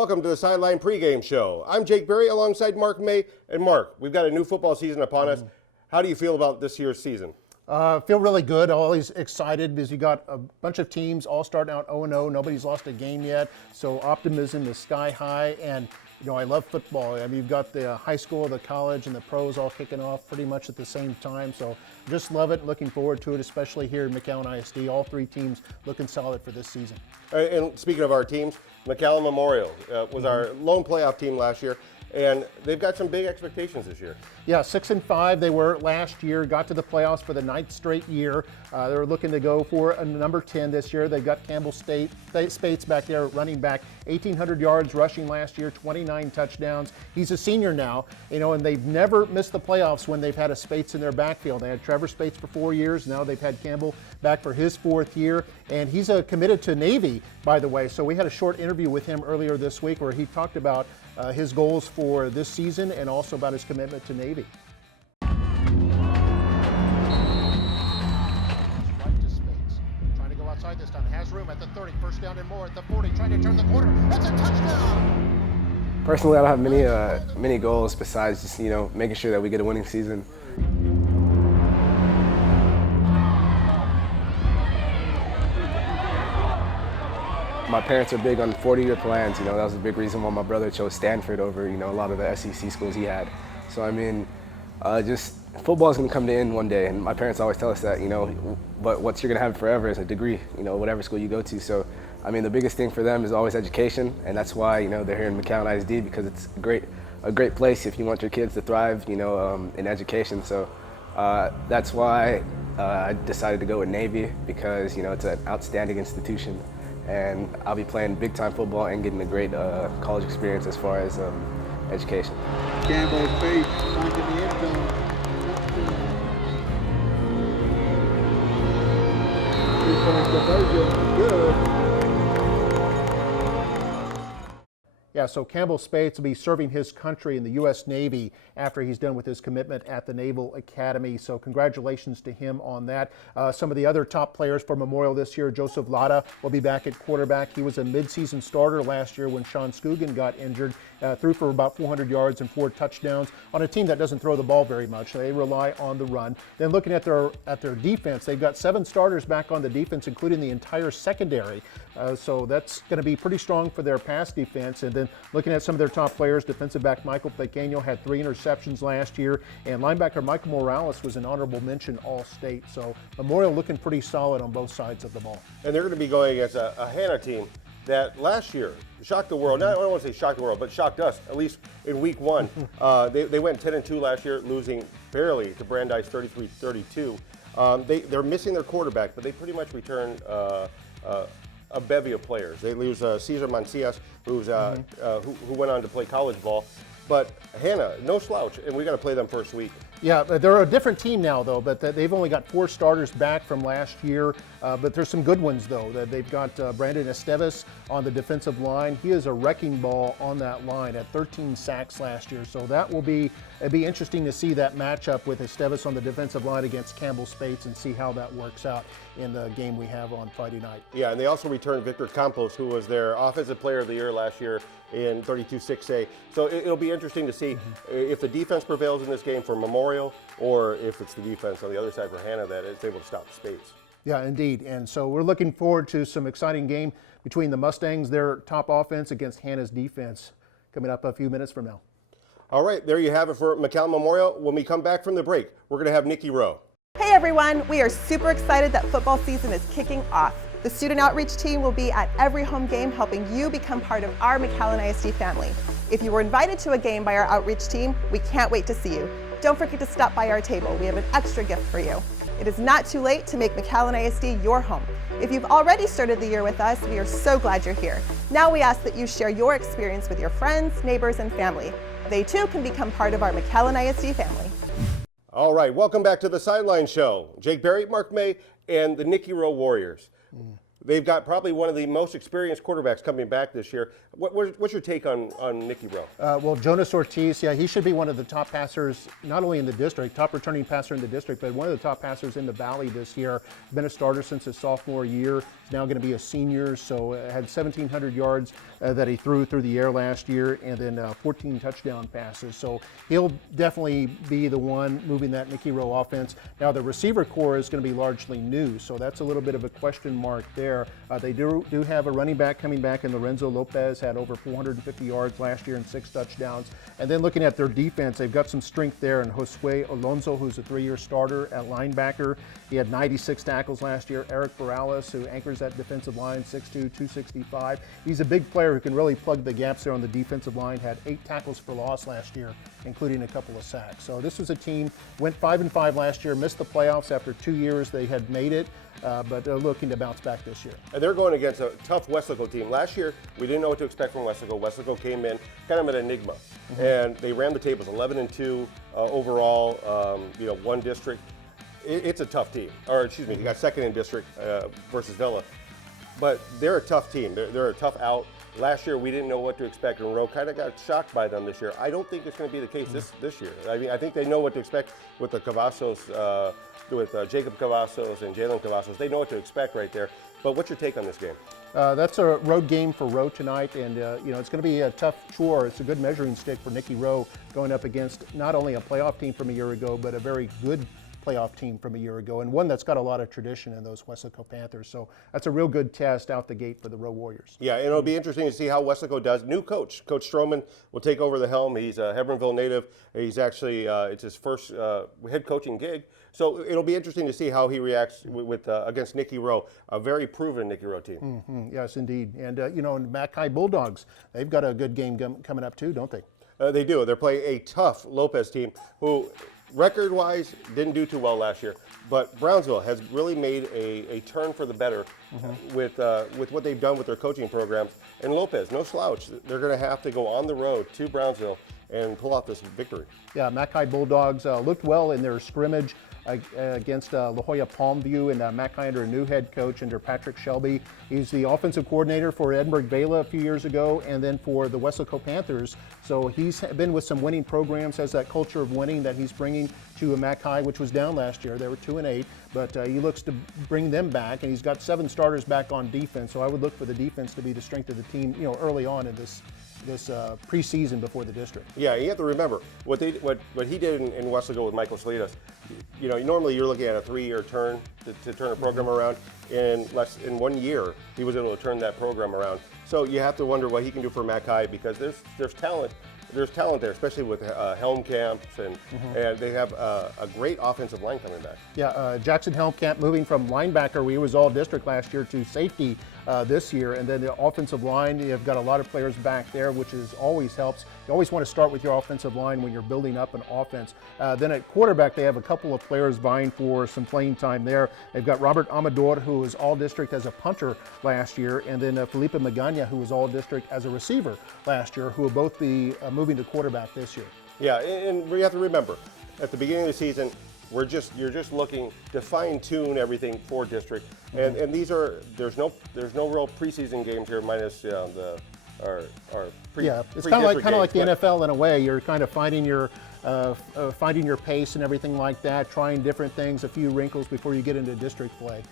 Welcome to the Sideline pregame show. I'm Jake Berry alongside Mark May. And Mark, we've got a new football season upon us. How do you feel about this year's season? Feel really good. Always excited because you got a bunch of teams all starting out 0-0. Nobody's lost a game yet. So optimism is sky high. And, you know, I love football. I mean, you've got the high school, the college, and the pros all kicking off pretty much at the same time. So just love it. Looking forward to it, especially here in McAllen ISD. All three teams looking solid for this season. And speaking of our teams, McAllen Memorial was our lone playoff team last year. And they've got some big expectations this year. Yeah, 6-5 they were last year, got to the playoffs for the 9th straight year. They're looking to go for a number 10 this year. They've got Campbell Spates back there, running back, 1,800 yards rushing last year, 29 touchdowns. He's a senior now, you know, and they've never missed the playoffs when they've had a Spates in their backfield. They had Trevor Spates for 4 years. Now they've had Campbell back for his 4th year, and he's committed to Navy, by the way. So we had a short interview with him earlier this week where he talked about his goals for this season and also about his commitment to Navy. Right to Spates, trying to go outside this time. Has room at the 30, first down and more at the 40, trying to turn the corner. That's a touchdown! Personally, I don't have many goals besides just, you know, making sure that we get a winning season. My parents are big on 40-year plans. You know, that was a big reason why my brother chose Stanford over, you know, a lot of the SEC schools he had. So, I mean, just football is going to come to an end one day, and my parents always tell us that, you know, but what you're going to have forever is a degree, you know, whatever school you go to. So, I mean, the biggest thing for them is always education, and that's why, you know, they're here in McAllen ISD, because it's a great place if you want your kids to thrive, you know, in education. So that's why I decided to go with Navy, because, you know, it's an outstanding institution. And I'll be playing big-time football and getting a great college experience as far as education. Campbell Spates finding the end zone. Three-point conversion, good. Yeah, so Campbell Spates will be serving his country in the U.S. Navy after he's done with his commitment at the Naval Academy. So congratulations to him on that. Some of the other top players for Memorial this year, Joseph Latta will be back at quarterback. He was a midseason starter last year when Sean Scoogan got injured. Threw for about 400 yards and 4 touchdowns on a team that doesn't throw the ball very much. They rely on the run. Then looking at their defense, they've got 7 starters back on the defense, including the entire secondary. So that's going to be pretty strong for their pass defense. And then looking at some of their top players, defensive back Michael Pequeño had 3 interceptions last year, and linebacker Michael Morales was an honorable mention All-State. So Memorial looking pretty solid on both sides of the ball. And they're going to be going against a Hannah team that last year shocked the world. I don't want to say shocked the world, but shocked us, at least in week 1. They went 10-2 last year, losing barely to Brandeis 33-32. They're missing their quarterback, but they pretty much returned a bevy of players. They lose Cesar Mancias, who went on to play college ball. But Hannah, no slouch, and we got to play them first week. Yeah, they're a different team now, though, but they've only got 4 starters back from last year. But there's some good ones, though. They've got Brandon Esteves on the defensive line. He is a wrecking ball on that line at 13 sacks last year. So it'd be interesting to see that matchup with Esteves on the defensive line against Campbell Spates and see how that works out in the game we have on Friday night. Yeah, and they also returned Victor Campos, who was their Offensive Player of the Year last year in 32-6A. So it'll be interesting to see if the defense prevails in this game for Memorial, or if it's the defense on the other side for Hannah that is able to stop Spates. Yeah, indeed. And so we're looking forward to some exciting game between the Mustangs, their top offense, against Hannah's defense, coming up a few minutes from now. All right, there you have it for McAllen Memorial. When we come back from the break, we're going to have Nikki Rowe. Hey everyone, we are super excited that football season is kicking off. The student outreach team will be at every home game helping you become part of our McAllen ISD family. If you were invited to a game by our outreach team, we can't wait to see you. Don't forget to stop by our table. We have an extra gift for you. It is not too late to make McAllen ISD your home. If you've already started the year with us, we are so glad you're here. Now we ask that you share your experience with your friends, neighbors, and family. They too can become part of our McAllen ISD family. All right, welcome back to the Sideline Show. Jake Berry, Mark May, and the Nikki Rowe Warriors. They've got probably one of the most experienced quarterbacks coming back this year. What's your take on Nicky Rowe? Well, Jonas Ortiz, yeah, he should be one of the top passers, not only in the district, top returning passer in the district, but one of the top passers in the Valley this year. Been a starter since his sophomore year. He's now going to be a senior, so had 1,700 yards that he threw the air last year, and then 14 touchdown passes. So he'll definitely be the one moving that Nicky Rowe offense. Now, the receiver core is going to be largely new, so that's a little bit of a question mark there. They do have a running back coming back in Lorenzo Lopez, had over 450 yards last year and 6 touchdowns. And then looking at their defense, they've got some strength there in Josue Alonso, who's a 3-year starter at linebacker. He had 96 tackles last year. Eric Morales, who anchors that defensive line, 6'2", 265. He's a big player who can really plug the gaps there on the defensive line. Had 8 tackles for loss last year, including a couple of sacks. So this was a team, went 5-5 last year, missed the playoffs after 2 years they had made it. But they're looking to bounce back this year. And they're going against a tough Weslaco team. Last year, we didn't know what to expect from Weslaco. Weslaco came in kind of an enigma, and they ran the tables 11-2 overall. One district. It's a tough team. Or excuse me, they got second in district versus Villa, but they're a tough team. They're a tough out. Last year, we didn't know what to expect, and Rowe kind of got shocked by them this year. I don't think it's going to be the case this year. I mean, I think they know what to expect with the Cavazos, with Jacob Cavazos and Jalen Cavazos. They know what to expect right there. But what's your take on this game? That's a road game for Rowe tonight, and it's going to be a tough chore. It's a good measuring stick for Nicky Rowe going up against not only a playoff team from a year ago, but a very good playoff team from a year ago, and one that's got a lot of tradition in those Weslaco Panthers. So that's a real good test out the gate for the Rowe Warriors. Yeah, and it'll be interesting to see how Weslaco does. New coach, Coach Stroman, will take over the helm. He's a Hebronville native. He's actually, it's his first head coaching gig. So it'll be interesting to see how he reacts with against Nicky Rowe, a very proven Nicky Rowe team. Yes, indeed. And, Mackay Bulldogs, they've got a good game coming up too, don't they? They do. They're playing a tough Lopez team who, record-wise, didn't do too well last year. But Brownsville has really made a turn for the better with what they've done with their coaching programs. And Lopez, no slouch. They're going to have to go on the road to Brownsville and pull out this victory. Yeah, Mackay Bulldogs looked well in their scrimmage against La Jolla Palmview, and Mackay under a new head coach under Patrick Shelby. He's the offensive coordinator for Edinburgh Vela a few years ago, and then for the Weslaco Panthers. So he's been with some winning programs, has that culture of winning that he's bringing to Mackay, which was down last year. They were 2-8, but he looks to bring them back, and he's got 7 starters back on defense. So I would look for the defense to be the strength of the team, early on in this preseason before the district. Yeah, you have to remember what he did in Weslaco with Michael Salinas. Normally you're looking at a 3-year turn to turn a program around. In 1 year, he was able to turn that program around. So you have to wonder what he can do for Mackay, because there's talent. There's talent there, especially with Helmkamp, and they have a great offensive line coming back. Yeah, Jackson Helmkamp moving from linebacker, where he was all district last year, to safety this year. And then the offensive line, you've got a lot of players back there, which always helps. You always want to start with your offensive line when you're building up an offense. Then at quarterback, they have a couple of players vying for some playing time there. They've got Robert Amador, who was all district as a punter last year, and then Felipe Magana, who was all district as a receiver last year, who will both be moving to quarterback this year. Yeah, and we have to remember, at the beginning of the season, you're just looking to fine-tune everything for district, and there's no real preseason games here minus our it's kind of like the NFL in a way. You're kind of finding your pace and everything like that, trying different things, a few wrinkles before you get into district play.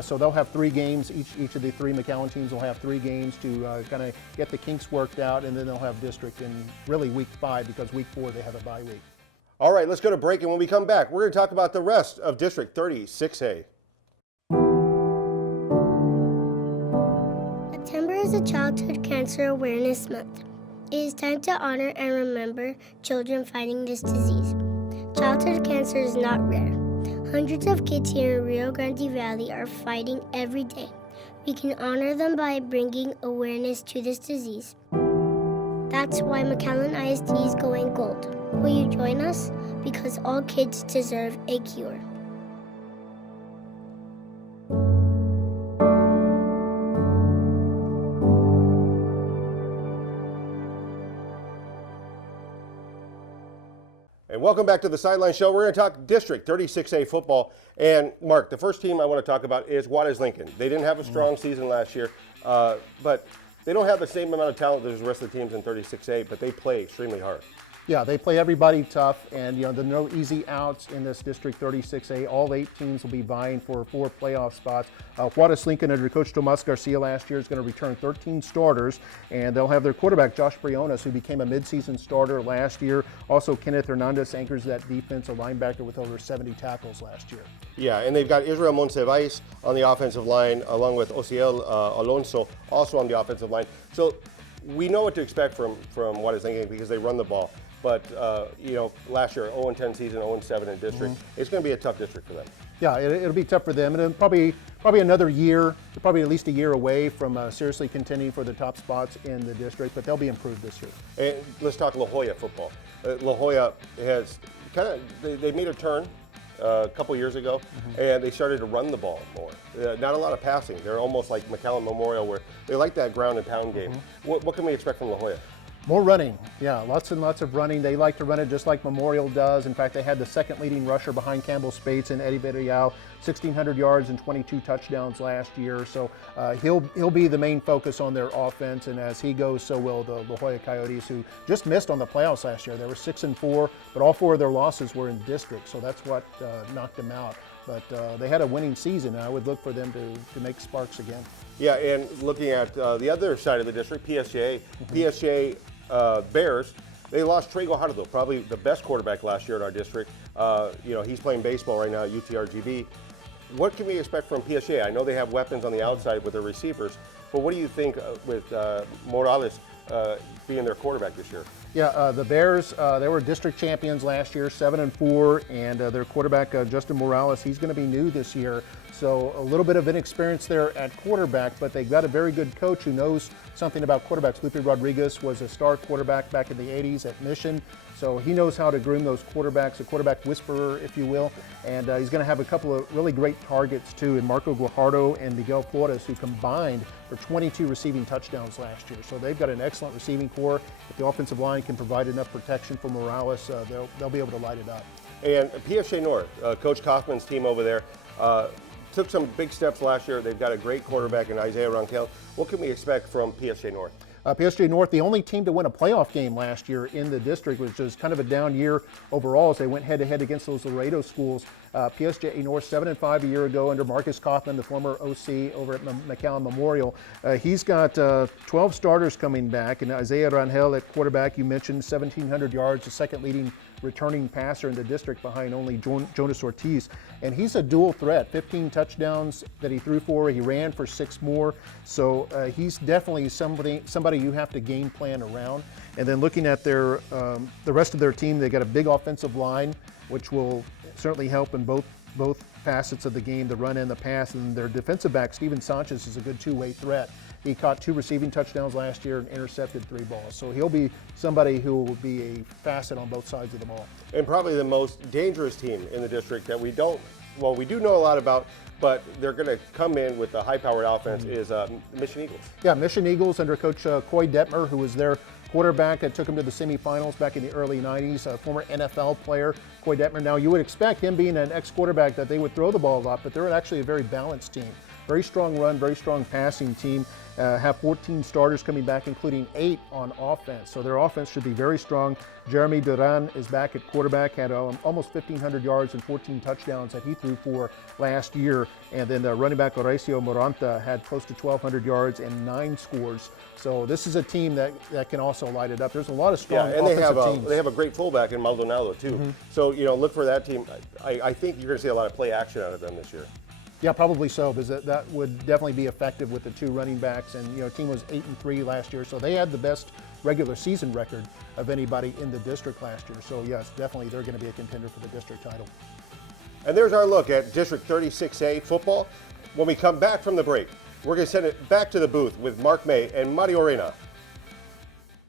So they'll have 3 games. Each of the 3 McAllen teams will have 3 games to kind of get the kinks worked out, and then they'll have district in really week 5, because week 4 they have a bye week. All right, let's go to break, and when we come back, we're going to talk about the rest of District 36A. September is a Childhood Cancer Awareness Month. It is time to honor and remember children fighting this disease. Childhood cancer is not rare. Hundreds of kids here in Rio Grande Valley are fighting every day. We can honor them by bringing awareness to this disease. That's why McAllen ISD is going gold. Will you join us? Because all kids deserve a cure. And And welcome back to the Sideline Show. We're going to talk District 36A football. And Mark, the first team I want to talk about is Juarez Lincoln. They didn't have a strong season last year, but they don't have the same amount of talent as the rest of the teams in 36A, but they play extremely hard. Yeah, they play everybody tough, and there are no easy outs in this District 36A. All 8 teams will be vying for 4 playoff spots. Juarez Lincoln under Coach Tomas Garcia last year is going to return 13 starters, and they'll have their quarterback Josh Briones, who became a midseason starter last year. Also, Kenneth Hernandez anchors that defense, a linebacker with over 70 tackles last year. Yeah, and they've got Israel Monsivais on the offensive line, along with Osiel Alonso also on the offensive line. So we know what to expect from Juarez Lincoln because they run the ball. But, last year, 0-10 season, 0-7 in district. It's going to be a tough district for them. Yeah, it'll be tough for them. And probably another year, probably at least a year away from seriously contending for the top spots in the district, but they'll be improved this year. And let's talk La Jolla football. La Jolla has they made a turn a couple years ago, and they started to run the ball more. Not a lot of passing. They're almost like McAllen Memorial, where they like that ground and pound game. What can we expect from La Jolla? More running, yeah, lots and lots of running. They like to run it just like Memorial does. In fact, they had the second leading rusher behind Campbell Spates and Eddie Villarreal, 1,600 yards and 22 touchdowns last year. So he'll be the main focus on their offense, and as he goes, so will the La Jolla Coyotes, who just missed on the playoffs last year. They were 6-4, but all 4 of their losses were in district, so that's what knocked them out. But they had a winning season, and I would look for them to make sparks again. Yeah, and looking at the other side of the district, PSJA. PSJA Bears, they lost Trey Guajardo, probably the best quarterback last year in our district. He's playing baseball right now at UTRGV. What can we expect from PSJA? I know they have weapons on the outside with their receivers, but what do you think with Morales being their quarterback this year? Yeah, the Bears, they were district champions last year, 7-4, and their quarterback, Justin Morales, he's going to be new this year. So a little bit of inexperience there at quarterback, but they've got a very good coach who knows something about quarterbacks. Lupe Rodriguez was a star quarterback back in the 80s at Mission, so he knows how to groom those quarterbacks, a quarterback whisperer, if you will. And he's going to have a couple of really great targets, too, in Marco Guajardo and Miguel Flores, who combined for 22 receiving touchdowns last year. So they've got an excellent receiving core. If the offensive line can provide enough protection for Morales, they'll be able to light it up. And PSJ North, Coach Kaufman's team over there, took some big steps last year. They've got a great quarterback in Isaiah Ronquel. What can we expect from PSG North? PSG North, the only team to win a playoff game last year in the district, which was kind of a down year overall as they went head-to-head against those Laredo schools. PSG North 7-5 a year ago under Marcus Kaufman, the former OC over at McAllen Memorial. He's got 12 starters coming back, and Isaiah Rangel at quarterback, you mentioned 1,700 yards, the second leading returning passer in the district behind only Jonas Ortiz. And he's a dual threat, 15 touchdowns that he threw for, he ran for 6 more. So he's definitely somebody you have to game plan around. And then looking at their the rest of their team, they got a big offensive line, which will certainly help in both facets of the game, the run and the pass. And their defensive back, Steven Sanchez, is a good two-way threat. He caught 2 receiving touchdowns last year and intercepted 3 balls. So he'll be somebody who will be a facet on both sides of the ball. And probably the most dangerous team in the district that we do know a lot about, but they're going to come in with a high-powered offense is Mission Eagles. Yeah, Mission Eagles under Coach Coy Detmer, who was their quarterback that took him to the semifinals back in the early 90s, a former NFL player, Coy Detmer. Now, you would expect him being an ex-quarterback that they would throw the ball a lot, but they're actually a very balanced team. Very strong run, very strong passing team. Have 14 starters coming back, including 8 on offense. So their offense should be very strong. Jeremy Duran is back at quarterback, had almost 1,500 yards and 14 touchdowns that he threw for last year. And then the running back Horacio Moranta had close to 1,200 yards and 9 scores. So this is a team that can also light it up. There's a lot of strong offensive teams. They have a great fullback in Maldonado too. So look for that team. I think you're going to see a lot of play action out of them this year. Yeah, probably so, because that would definitely be effective with the 2 running backs. And, the team was 8-3 last year, so they had the best regular season record of anybody in the district last year. So, yes, definitely they're going to be a contender for the district title. And there's our look at District 36A football. When we come back from the break, we're going to send it back to the booth with Mark May and Mario Reyna.